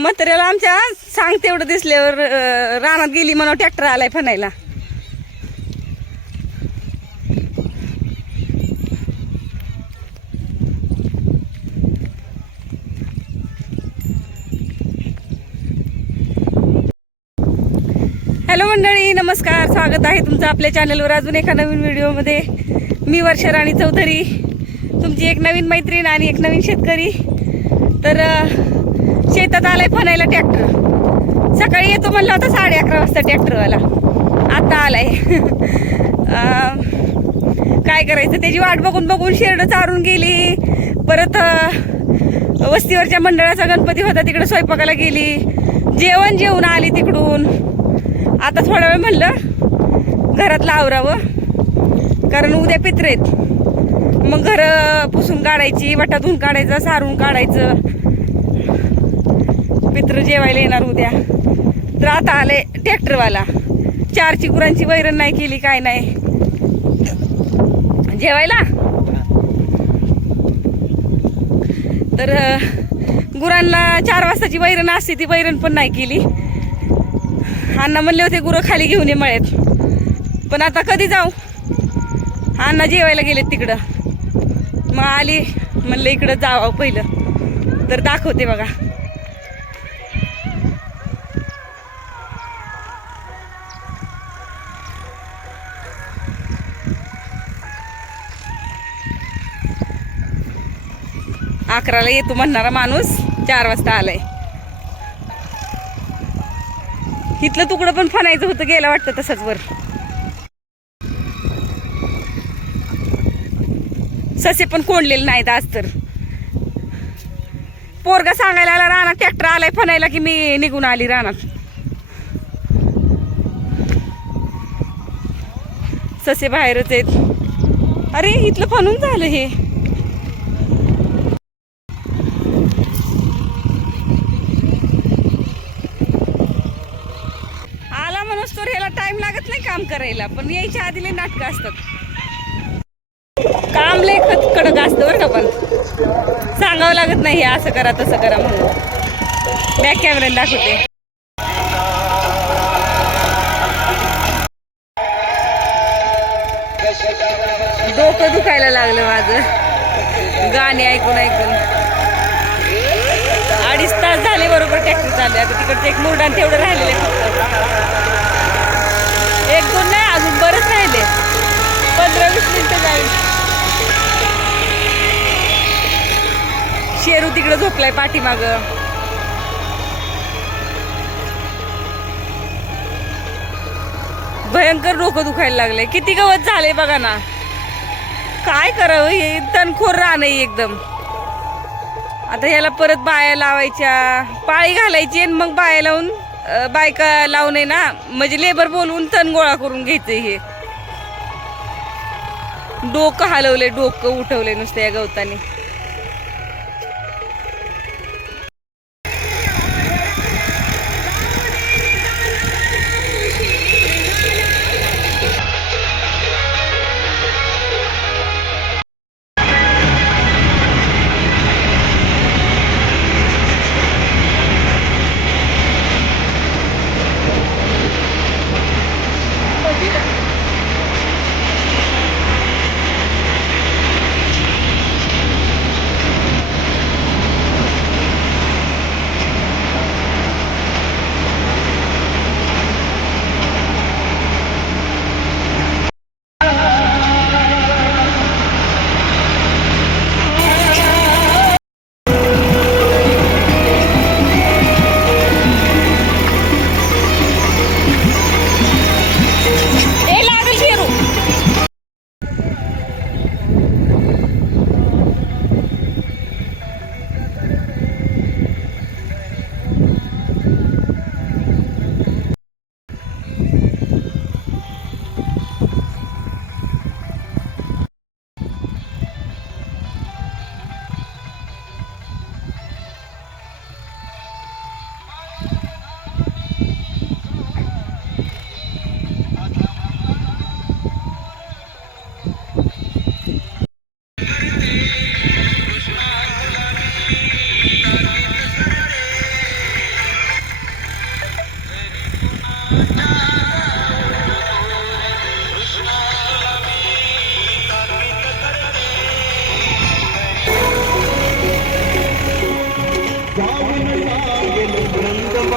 म्हाताऱ्याला आमच्या सांग तेवढं दिसल्यावर रानात गेली म्हणून ट्रॅक्टर आलाय फनायला हॅलो मंडळी नमस्कार. स्वागत आहे तुमचं आपल्या चॅनलवर अजून एका नवीन व्हिडिओमध्ये. मी वर्षा राणी चौधरी. तुमची एक नवीन मैत्रीण आणि एक नवीन शेतकरी. तर शेतात आलाय फनायला ट्रॅक्टर. सकाळी येतो म्हणलं होता साडे अकरा वाजता ट्रॅक्टरवाला. आता आलाय. काय करायचं? त्याची वाट बघून बघून शेरडं चारून गेली. परत वस्तीवरच्या मंडळाचा गणपती होता तिकडे स्वयंपाकाला गेली. जेवण जेवून आली तिकडून. आता थोडा वेळ म्हणलं घरातलं आवरावं. कारण उद्या पित्रेत. आहेत मग घर पुसून काढायची वटा काढायचं सारून काढायचं. पित्र जेवायला येणार उद्या. तर आता आले ट्रॅक्टरवाला. चारची गुरांची वैरण नाही केली काय नाही. जेवायला? तर गुरांना चार वाजताची वैरण असते ती वैरण पण नाही केली. अण्णा म्हणले होते गुरं खाली घेऊन ये मळ्यात. पण आता कधी जाऊ? अण्णा जेवायला गेलेत तिकडं. मग आली म्हणलं इकडं जावं पहिलं. तर दाखवते बघा. अकराला येतो म्हणणारा माणूस चार वाजता आलाय. इथलं तुकडं पण फनायचं होतं गेलं वाटतं तसंच वर. ससे पण कोंडलेले नाहीत आज तर. पोरगा सांगायला आला रानात ट्रॅक्टर आलाय फनायला की मी निघून आली रानात. ससे बाहेरच आहेत. अरे इथलं फनून झालं हे आला म्हणून तर ह्याला टाइम लागत नाही काम करायला पण यायच्या आधी लय नाटकं असतात. काम लय खत कडक असतं बरं का पण. सांगावं लागत नाही हे असं करा तसं करा म्हणून. बॅक कॅमेऱ्याने दाखवते. डोकं दुखायला लागलं माझं. गाणे ऐकून ऐकून. अडीच तास झाले बरोबर ट्रॅक्टर चालले. आता तिकडचं एक मुरडान तेवढं राहिलेले फक्त. एक दोन नाही अजून बरंच राहिले. पंधरा वीस मिनिटं जाईल शेरू तिकडं झोपलाय पाठीमाग. भयंकर डोकं दुखायला लागले किती गवत झाले बघा ना. काय करावं हे तणखोर राहणं एकदम. आता ह्याला परत बाया लावायच्या. पाळी घालायची आणि मग बाया लावून बायका लावून आहे ना म्हणजे लेबर बोलवून तण गोळा करून घ्यायचं हे. डोकं हलवले डोकं उठवले नुसतं या गवताने.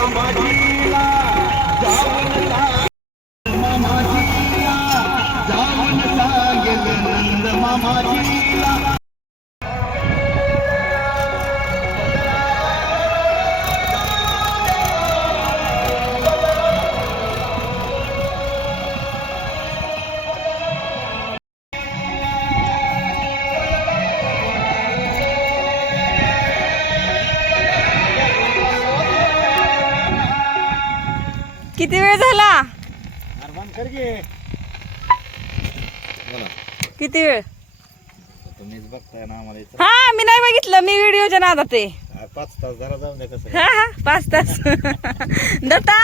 Mama, किती वेळ झाला? किती वेळ? तुम्हीच बघताय ना आम्हाला इथं. हा मी नाही बघितलं. मी व्हिडिओच्या नादात आ, पाच तास जरा जाऊन द्या कसं. हा हा पाच तास. दत्ता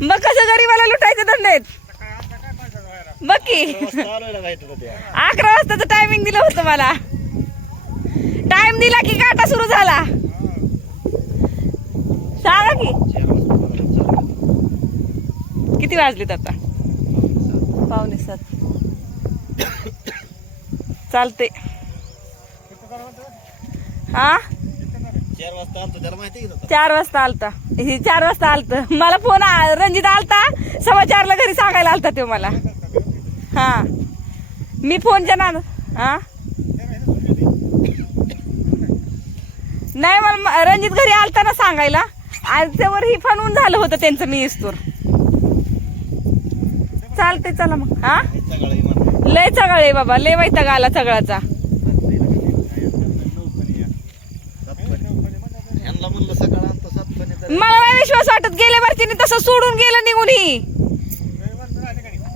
मग कसं गरीबाला लुटायचे धंदेत बघ की. माहिती होतं त्या. अकरा वाजताचं टायमिंग दिलं होतं मला. टाइम दिला की काटा सुरू झाला. सांगा की. चार वाजता. किती वाजलेत आता? पावणे सात. चालते हा? चार वाजता आलतो हे चार वाजता आलत. मला फोन रणजित आलता सव्वा चारला घरी सांगायला आलता तो मला. हा. मी फोनच्या ना हा? नाही मला रणजित घरी आलता ना सांगायला. आज त्यावर ही फनवून झालं होतं त्यांचं मी इस्तूर चालते चला मग. हा? लय चगळे बाबा लय वैताग आला चगळाचा. येतात. मला नाही विश्वास वाटत गेल्या वर्षीने तसं सोडून गेलं निघून ही.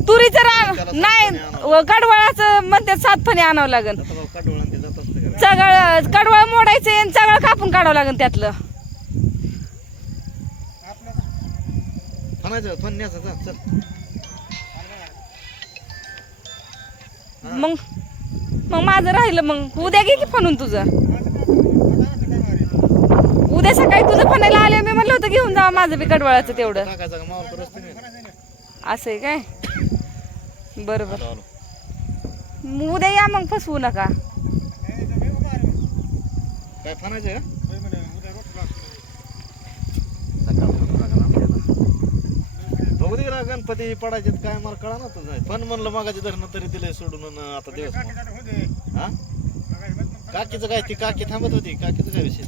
तुरीचं रान नाही कडवळाचं म्हणतात सात फणी आणावं लागेल. चगळ कडवळ मोडायचं चगळ कापून काढावं लागेल त्यातलं. चल. मग मग माझं राहिलं मग. उद्या घे की फोनून तुझं. उद्या सकाळी तुझं फणायला आले मी म्हणलं होतं घेऊन जावा माझं बी कडवळाचं तेवढं. असं आहे काय? बरोबर. मग उद्या या मग फसवू नका. काय फणायचं गणपती पडायचे काय मला कळा ना तुझं पण म्हणलं मागाचे धरणं तरी दिलंय सोडून आता दिवस मग. हा? काकीचं काय ती काकी थांबत होती. काकीचं काय विषय?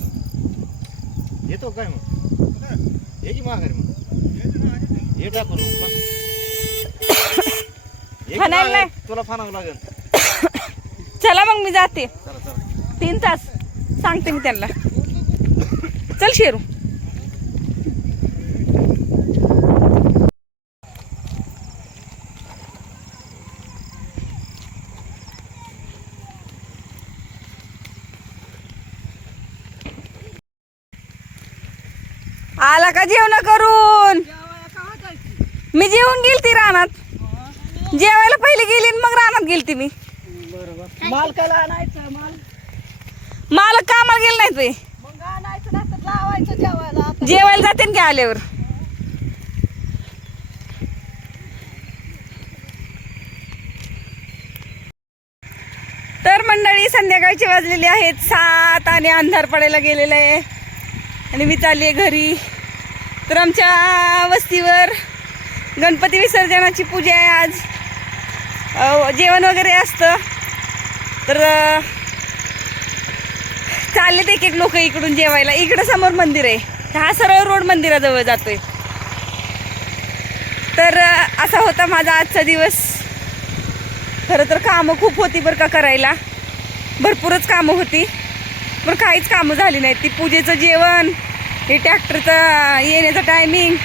येतो काय मग? ये की माघारी मग. ये टाकून. तुला फानावं लागेल. चला मग मी जाते. तीन तास सांगते मी त्यांना. चल शेरू. आला का जेवण करून? मी जेवून गेलती रानात. जेवायला पहिले गेली मग रानात गेलती मी. मालकाला आणायचं माल. मला कामाला गेलं नाही ते मग आणायचं नसतं लावायचं जेवायला. जाते ना की आल्यावर. तर मंडळी संध्याकाळचे वाजलेले आहेत. सात आणि अंधार पडायला गेलेलं आहे. आणि मी चालली आहे घरी. तर आमच्या वस्तीवर गणपती विसर्जनाची पूजा आहे आज. जेवण वगैरे असतं. तर अ, चाललेत एक एक लोक इकडून जेवायला. इकडं समोर मंदिर आहे. हा सरळ रोड मंदिराजवळ जातोय. तर असा होता माझा आजचा दिवस. खरं तर कामं खूप होती बरं का करायला. भरपूरच कामं होती. पण काहीच कामं झाली नाहीत. ती पूजेचं जेवण हे ट्रॅक्टरचं येण्याचं टायमिंग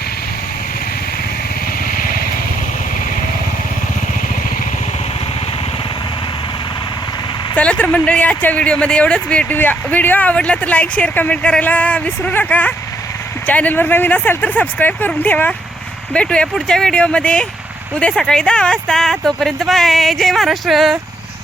चला तर मंडळी आजच्या व्हिडिओमध्ये एवढंच भेटूया व्हिडिओ आवडला तर लाईक शेअर कमेंट करायला विसरू नका. चॅनलवर नवीन असाल तर सबस्क्राईब करून ठेवा. भेटूया पुढच्या व्हिडिओमध्ये. उद्या सकाळी दहा वाजता. तोपर्यंत बाय. जय महाराष्ट्र.